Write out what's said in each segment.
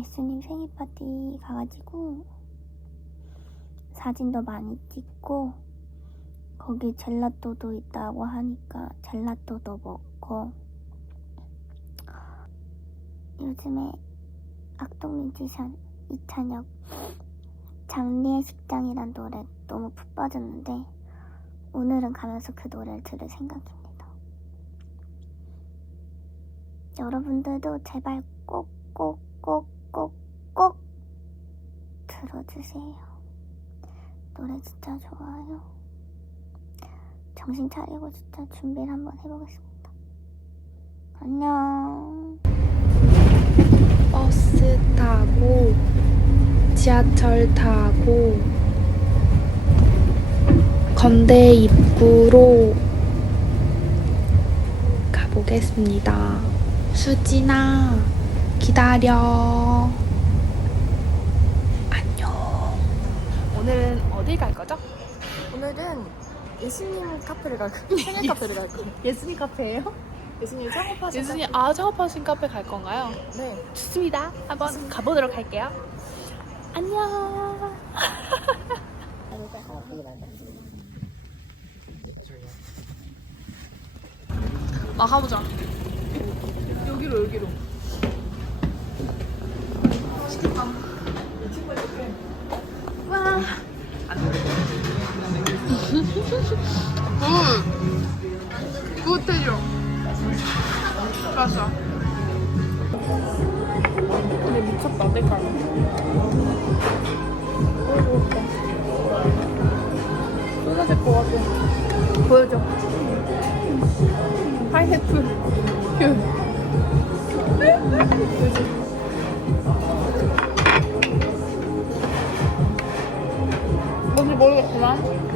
예수님 생일 파티 가가지고 사진도 많이 찍고 거기 젤라또도 있다고 하니까 젤라또도 먹고 요즘에 악동 뮤지션 이찬혁 장리의 식당이란 노래 너무 푹 빠졌는데 오늘은 가면서 그 노래를 들을 생각입니다. 여러분들도 제발 꼭꼭꼭꼭꼭 들어주세요. 노래 진짜 좋아요. 정신 차리고 진짜 준비를 한번 해보겠습니다. 안녕. 버스 타고 지하철 타고 건대 입구로 가보겠습니다. 수진아, 기다려. 안녕. 오늘은 어디 갈 거죠? 오늘은 예수님 카페를 갈 거예요. 생일 카페를 갈 거예요. 예수님 카페예요? 예수님 창업하신 예수님 아 창업하신 카페 갈 건가요? 카페. 네. 좋습니다. 한번 가보도록 할게요. 안녕. 나 가보자. 여기로 여기로. 좋았어. 근데 미쳤다, 색깔. 쏟아질 것 같아. 보여줘. 파인애플. 휴. 뭔지 모르겠지만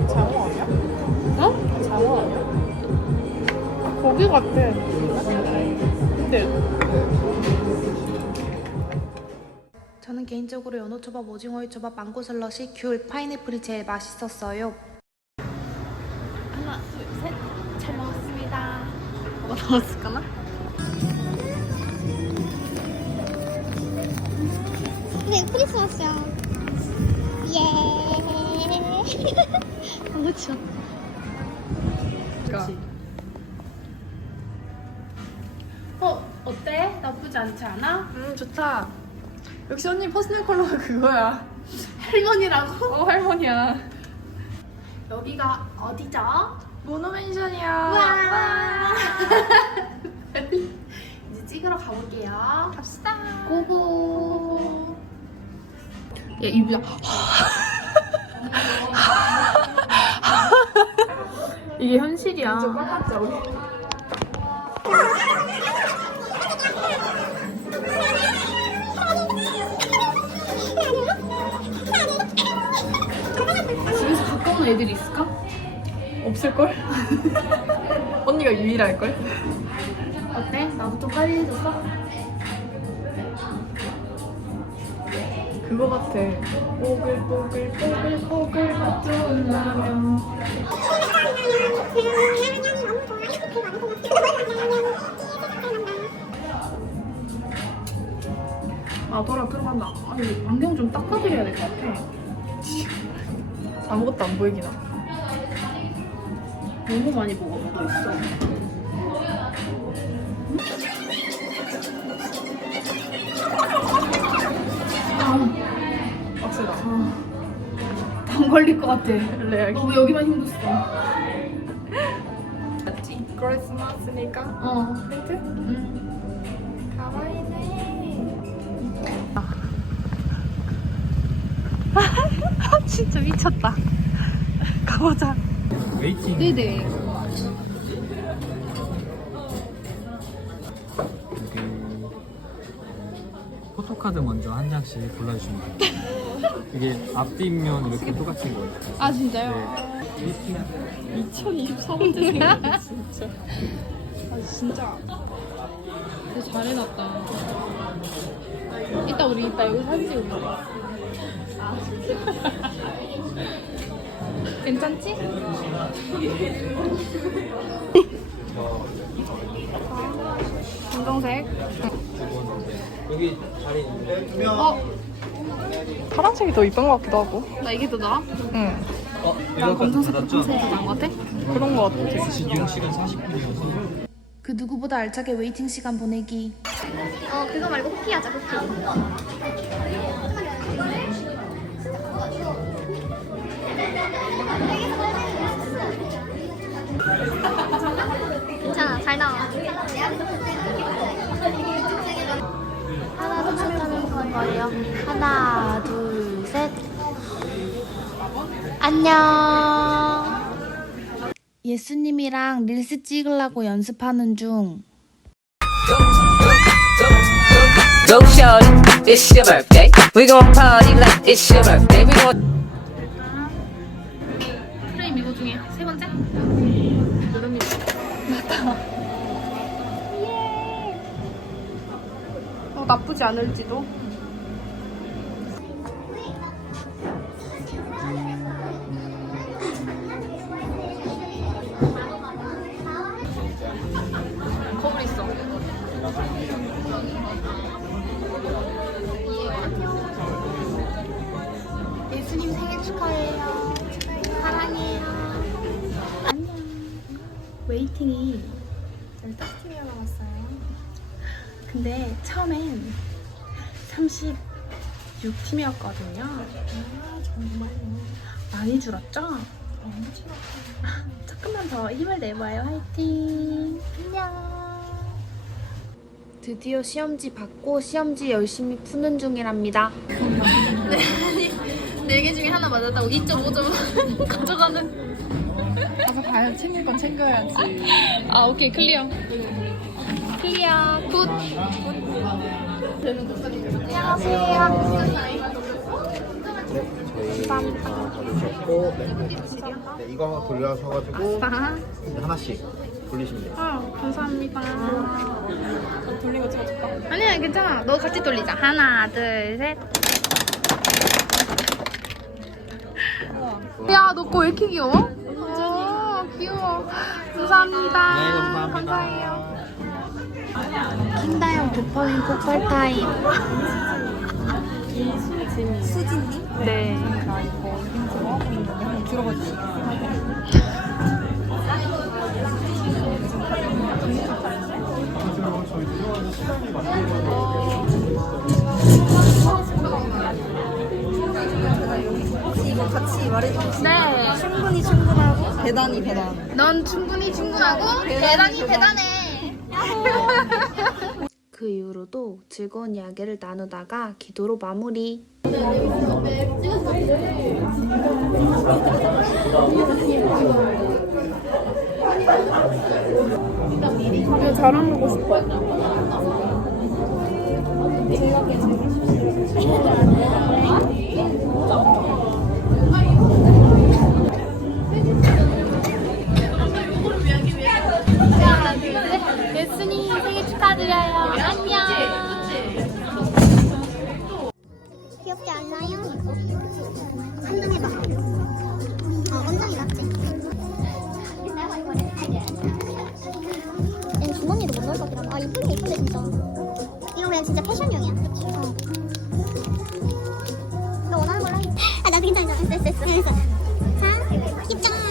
장어 아니야? 어? 장어 아니야? 고기 같아. 저는 개인적으로 연어초밥, 오징어초밥, 망고 슬러시, 귤, 파인애플이 제일 맛있었어요. 하나, 둘, 셋. 잘 먹었습니다. 뭐가 나왔을까나? 네, 크리스마스야. 예. 너무 귀엽다. 그치. 어, 어때? 나쁘지 않지 않아? 음 좋다. 역시 언니 퍼스널 컬러가 그거야. 할머니라고? 어 할머니야. 여기가 어디죠? 모노멘션이야. 와. 이제 찍으러 가볼게요. 갑시다. 고고. 얘 입이야. 이게 현실이야. 진짜 꽉 가까운 애들이 있을까? 없을 걸? 언니가 유일할 걸? 어때? 나도 좀 빨리 해줬어? 그거 같아. 뽀글뽀글 뽀글뽀글 맛좋은 라면. 아 돌아 들어간다. 아니 안경 좀 닦아드려야 될 것 같아. 아무것도 안 보이긴 하. 너무 많이 먹어보고 있어. 빡세다. 당 걸릴 것 같아. 레알. 어, 여기만 힘들었어. 맞지? 크리스마스니까. 어. 힌트? 응. 가와이네. 진짜 미쳤다. 가보자. 웨이팅 네네. 포토카드 먼저 한 장씩 골라주시면 돼요. 이게 앞뒷면 이렇게 똑같은 거예요. 아 진짜요? 네. 2024번째 생일인데 진짜. 아 진짜. 진짜 잘 해놨다. 이따 우리 이따 여기 사진 찍을까? 아. 괜찮지? 검정색. 여기 자리 있는데. 어? 파란색이 더 이쁜 것 같기도 하고. 나 이게 더 나아? 응. 어, 난 검정색 나은 것 같아? 그런 것 같아. 지금 시간 40분이어서. 그 누구보다 알차게 웨이팅 시간 보내기 어 그거 말고 쿠키 하자 쿠키. 안녕. 예수님이랑 릴스 찍으려고 연습하는 중 Go shorty, it's your birthday. We gon' party like it's your birthday. We gon' 프레임 이거 중에 세 번째? 맞다 어, 나쁘지 않을지도 웨이팅이 저희 짝팀이 올라왔어요. 근데 처음엔 36팀이었거든요. 아, 정말요. 많이 줄었죠? 많이 줄었어요. 조금만 더 힘을 내봐요. 화이팅! 안녕! 드디어 시험지 받고 시험지 열심히 푸는 중이랍니다. 네개 중에 하나 맞았다고 2.5점 가져가는 봐야 챙길 건 챙겨야지. 아 오케이 클리어. 클리어. 굿. 받으셨고 네. 네, 이거 돌려서 가지고 하나씩 돌리시면 돼요. 아 감사합니다. 돌린 거 찍어줄까? 아니야 괜찮아. 너 같이 돌리자. 하나 둘 셋. 야 너 거 왜 이렇게 귀여워? 어, 귀여워 감사합니다 네, 감사합니다. 감사해요 킨다형 도파민 폭발 타임 수진님? 네 네. 대단히 대단. 넌 충분히 충분하고 대단히 대단해. 그 이후로도 즐거운 이야기를 나누다가 기도로 마무리. 저랑 보고 싶어. 예수님 생일 축하드려요. 안녕. 귀엽지 않나요? 한번 해봐. 어, 엉덩이 낫지? 얘는 주머니도 못 넣을 것 같긴 한데. 아, 이쁘긴 이쁜데, 진짜. 이거 그냥 진짜 패션용이야. 어. 너 원하는 걸로 해. 아, 나도 괜찮아. 됐어, 됐어, 됐어. 자, 입장.